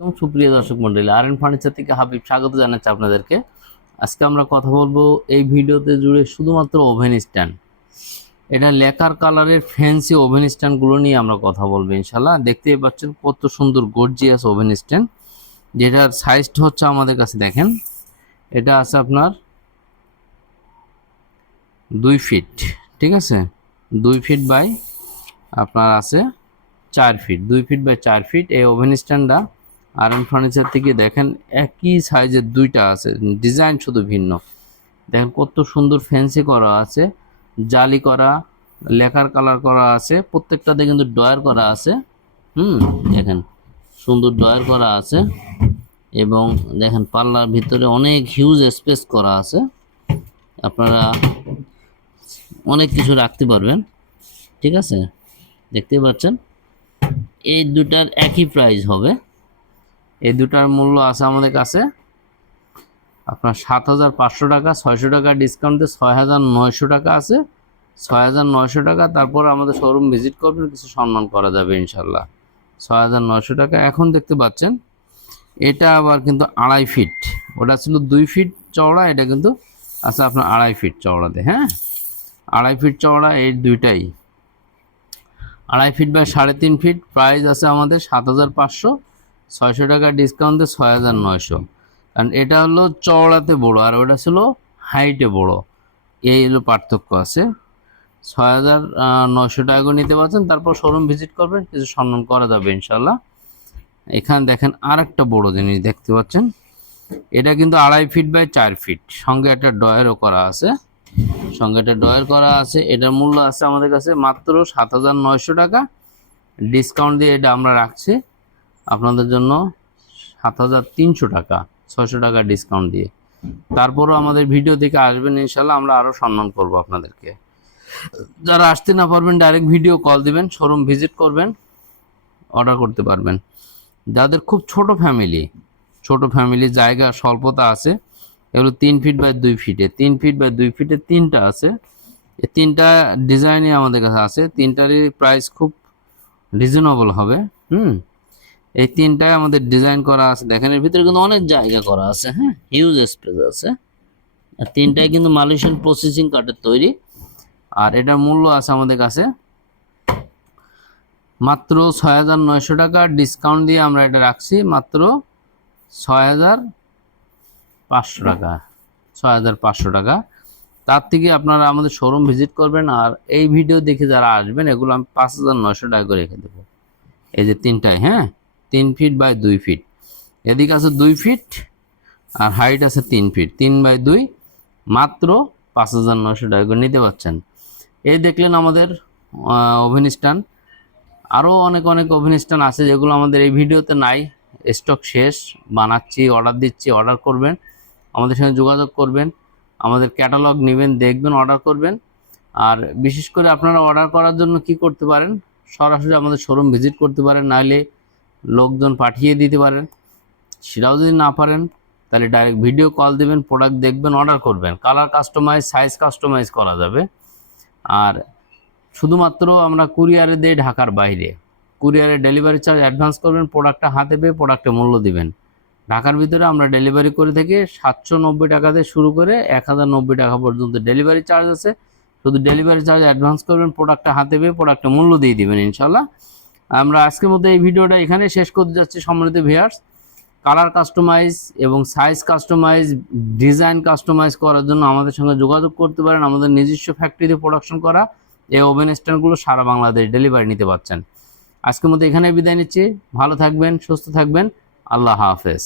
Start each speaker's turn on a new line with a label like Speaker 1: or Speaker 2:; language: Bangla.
Speaker 1: এবং সুপ্রিয় দর্শক মন্ডলী আর এন ফার্নিচার থেকে হাবিব স্বাগত জানাচ্ছি আপনাদেরকে। আজকে আমরা কথা বলব এই ভিডিওতে জুড়ে শুধুমাত্র ওভেন স্ট্যান্ড। এটা লেকার কালারের ফ্যান্সি ওভেন স্ট্যান্ডগুলো নিয়ে আমরা কথা বলব ইনশাল্লাহ দেখতেই পাচ্ছেন কত সুন্দর গর্জিয়াস ওভেন স্ট্যান্ড। যেটার সাইজটা হচ্ছে আমাদের কাছে দেখেন, এটা আছে আপনার দুই ফিট, ঠিক আছে? দুই ফিট বাই আপনার আছে চার ফিট, দুই ফিট বাই চার ফিট। এই ওভেন স্ট্যান্ডটা আর এন ফার্নিচার থেকে দেখেন একই সাইজের দুইটা আছে ডিজাইন শুধু ভিন্ন। দেখেন কত সুন্দর ফ্যান্সি করা আছে, জালি করা, লেখার কালার করা আছে, প্রত্যেকটাতে কিন্তু ডয়ার করা আছে। হুম, দেখেন সুন্দর ডয়ার করা আছে এবং দেখেন পাল্লার ভিতরে অনেক হিউজ স্পেস করা আছে। আপনারা অনেক কিছু রাখতে পারবেন, ঠিক আছে? দেখতে পাচ্ছেন? এই দুটার একই প্রাইস হবে। এই দুটার মূল্য আছে আমাদের কাছে আপনার সাত হাজার পাঁচশো টাকা, ছয়শো টাকা ডিসকাউন্টে ছয় হাজার নয়শো টাকা আছে। ছয় হাজার নয়শো টাকা, তারপর আমাদের শোরুম ভিজিট করবেন কিছু সম্মান করা যাবে ইনশাল্লাহ ছয় হাজার নয়শো টাকা এখন দেখতে পাচ্ছেন, এটা আবার কিন্তু আড়াই ফিট ওটা ছিল দুই ফিট চওড়া, এটা কিন্তু আছে আপনার আড়াই ফিট চওড়াতে হ্যাঁ? আড়াই ফিট চওড়া, এই দুইটাই। আড়াই ফিট বা সাড়ে তিন ফিট প্রাইস আছে আমাদের সাত হাজার পাঁচশো। ছয়শো টাকা ডিসকাউন্টে ছয় হাজার নয়শো। কারণ এটা হলো চওড়াতে বড়, আর ওটা ছিল হাইটে বড়। এই হলো পার্থক্য আছে। ছয় হাজার নয়শো টাকা নিতে পারছেন, তারপর শোরুম ভিজিট করবেন, কিছু সম্মান করা যাবে ইনশাল্লাহ এখানে দেখেন আর একটা বড় জিনিস দেখতে পাচ্ছেন। এটা কিন্তু আড়াই ফিট বাই চার ফিট সঙ্গে একটা ডয়ারও করা আছে। সঙ্গে একটা ডয়ার করা আছে। এটার মূল্য আছে আমাদের কাছে মাত্র সাত হাজার নয়শো টাকা। ডিসকাউন্ট দিয়ে এটা আমরা রাখছি। আপনাদের জন্য সাত হাজার তিনশো টাকা, ছয়শো টাকা ডিসকাউন্ট দিয়ে। তারপরও আমাদের ভিডিও থেকে আসবেন ইনশাল্লাহ আমরা আরও সম্মান করব আপনাদেরকে। যারা আসতে না পারবেন ডাইরেক্ট ভিডিও কল দিবেন শোরুম ভিজিট করবেন অর্ডার করতে পারবেন। যাদের খুব ছোট ফ্যামিলি ছোট ফ্যামিলি জায়গা স্বল্পতা আছে, এগুলো তিন ফিট বাই দুই ফিটে তিন ফিট বাই দুই ফিটে তিনটা আছে। তিনটা ডিজাইনই আমাদের কাছে আছে, তিনটারই প্রাইস খুব রিজনেবল হবে, হুম? এই তিনটায় আমাদের ডিজাইন করা আছে। দেখেন, এর ভিতরে কিন্তু অনেক জায়গা করা আছে হ্যাঁ? হিউজ স্পেস আছে। আর তিনটায় কিন্তু মালয়েশিয়ান প্রসেসিং কাঠের তৈরি। আর এটার মূল্য আছে আমাদের কাছে মাত্র ছয় হাজার নয়শো টাকা। ডিসকাউন্ট দিয়ে আমরা এটা রাখছি মাত্র ছয় হাজার পাঁচশো টাকা। ছয় হাজার পাঁচশো টাকা। তার থেকে আপনারা আমাদের শোরুম ভিজিট করবেন আর এই ভিডিও দেখে যারা আসবেন, এগুলো আমি পাঁচ হাজার নয়শো টাকা করে রেখে দেবো। এই যে তিনটায় হ্যাঁ? তিন ফিট বাই দুই ফিট এদিকে আছে দুই ফিট আর হাইট আছে তিন ফিট তিন বাই দুই মাত্র পাঁচ হাজার নয়শো টাকা করে নিতে পারছেন। এই দেখলেন আমাদের ওভেন আরও অনেক অনেক ওভেন আছে যেগুলো আমাদের এই ভিডিওতে নাই। স্টক শেষ, বানাচ্ছি অর্ডার দিচ্ছি অর্ডার করবেন। আমাদের সঙ্গে যোগাযোগ করবেন। আমাদের ক্যাটালগ নেবেন, দেখবেন অর্ডার করবেন। আর বিশেষ করে আপনারা অর্ডার করার জন্য কি করতে পারেন? সরাসরি আমাদের শোরুম ভিজিট করতে পারেন। নাহলে লোকজন পাঠিয়ে দিতে পারেন। সেটাও যদি না পারেন, তাহলে ডাইরেক্ট ভিডিও কল দেবেন প্রোডাক্ট দেখবেন অর্ডার করবেন। কালার কাস্টমাইজ সাইজ কাস্টমাইজ করা যাবে। আর শুধুমাত্র আমরা কুরিয়ারে দিই ঢাকার বাইরে। কুরিয়ারে ডেলিভারি চার্জ অ্যাডভান্স করবেন প্রোডাক্টটা হাতে পেয়ে প্রোডাক্টে মূল্য দিবেন। ঢাকার ভিতরে আমরা ডেলিভারি করে থেকে, সাতশো নব্বই টাকা শুরু করে এক হাজার নব্বই টাকা পর্যন্ত ডেলিভারি চার্জ আছে। শুধু ডেলিভারি চার্জ অ্যাডভান্স করবেন প্রোডাক্টটা হাতে পেয়ে প্রোডাক্টে মূল্য দিয়ে দিবেন ইনশাল্লাহ আমরা আজকের মধ্যে এই ভিডিওটা এখানে শেষ করতে যাচ্ছি সম্মানিত ভিয়ার্স কালার কাস্টমাইজ এবং সাইজ কাস্টমাইজ ডিজাইন কাস্টমাইজ করার জন্য আমাদের সঙ্গে যোগাযোগ করতে পারেন। আমাদের নিজস্ব ফ্যাক্টরিতে প্রোডাকশন করা এই ওভেন স্ট্যান্ডগুলো সারা বাংলাদেশ ডেলিভারি নিতে পারছেন। আজকের মতো এখানে বিদায় নিচ্ছি। ভালো থাকবেন, সুস্থ থাকবেন। আল্লাহ হাফেজ।